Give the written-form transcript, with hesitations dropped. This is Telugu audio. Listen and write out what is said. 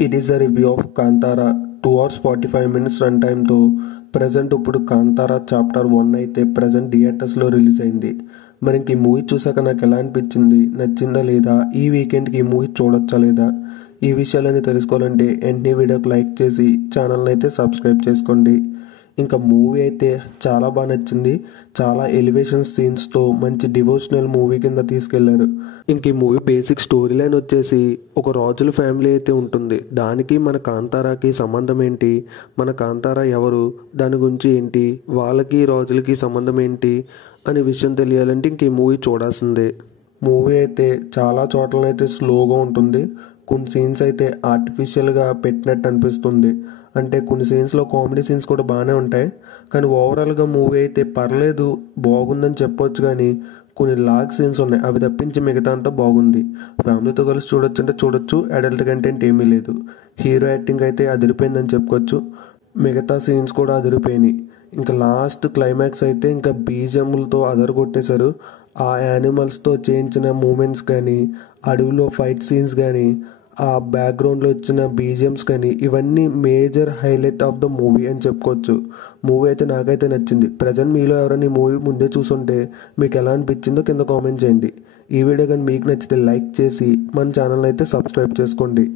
It is a review of Kantara 2 hours 45 minutes runtime తో ప్రజెంట్ ఇప్పుడు కాంతారా చాప్టర్ 1 అయితే ప్రజెంట్ థియేటర్స్లో రిలీజ్ అయింది. మరి ఇంక ఈ మూవీ చూసాక నాకు ఎలా అనిపించింది, నచ్చిందా లేదా, ఈ వీకెండ్కి ఈ మూవీ చూడొచ్చా లేదా, ఈ విషయాలని తెలుసుకోవాలంటే వెంటనే వీడియోకి లైక్ చేసి ఛానల్ని అయితే సబ్స్క్రైబ్ చేసుకోండి. ఇంకా మూవీ అయితే చాలా బాగా నచ్చింది. చాలా ఎలివేషన్ సీన్స్తో మంచి డివోషనల్ మూవీ కింద తీసుకెళ్లారు. ఇంక ఈ మూవీ బేసిక్ స్టోరీ లైన్ వచ్చేసి ఒక రాజుల ఫ్యామిలీ అయితే ఉంటుంది. దానికి మన కాంతారాకి సంబంధం ఏంటి, మన కాంతారా ఎవరు, దాని గురించి ఏంటి, వాళ్ళకి రాజులకి సంబంధం ఏంటి అనే విషయం తెలియాలంటే ఇంక ఈ మూవీ చూడాల్సిందే. మూవీ అయితే చాలా చోట్లనైతే స్లోగా ఉంటుంది. కొన్ని సీన్స్ అయితే ఆర్టిఫిషియల్గా పెట్టినట్టు అనిపిస్తుంది. అంటే కొన్ని సీన్స్లో కామెడీ సీన్స్ కూడా బాగానే ఉంటాయి. కానీ ఓవరాల్గా మూవీ అయితే పర్లేదు, బాగుందని చెప్పొచ్చు. కానీ కొన్ని లాగ్ సీన్స్ ఉన్నాయి, అవి తప్పించి మిగతా అంతా బాగుంది. ఫ్యామిలీతో కలిసి చూడొచ్చు అంటే చూడొచ్చు. అడల్ట్ కంటెంట్ ఏమీ లేదు. హీరో యాక్టింగ్ అయితే అదిరిపోయిందని చెప్పుకోవచ్చు. మిగతా సీన్స్ కూడా అదిరిపోయినాయి. ఇంకా లాస్ట్ క్లైమాక్స్ అయితే ఇంకా బీజములతో అదరగొట్టేశారు. ఆ యానిమల్స్తో చేయించిన మూమెంట్స్ కానీ, అడవిలో ఫైట్ సీన్స్ కానీ, ఆ బ్యాక్గ్రౌండ్లో వచ్చిన బీజిఎమ్స్ కానీ, ఇవన్నీ major highlight of the movie అని చెప్పుకోవచ్చు. మూవీ అయితే నాకైతే నచ్చింది. ప్రజెంట్ మీలో ఎవరైనా ఈ మూవీ ముందే చూసుంటే మీకు ఎలా అనిపించిందో కింద కామెంట్ చేయండి. ఈ వీడియో కానీ మీకు నచ్చితే లైక్ చేసి మన ఛానల్ అయితే సబ్స్క్రైబ్ చేసుకోండి.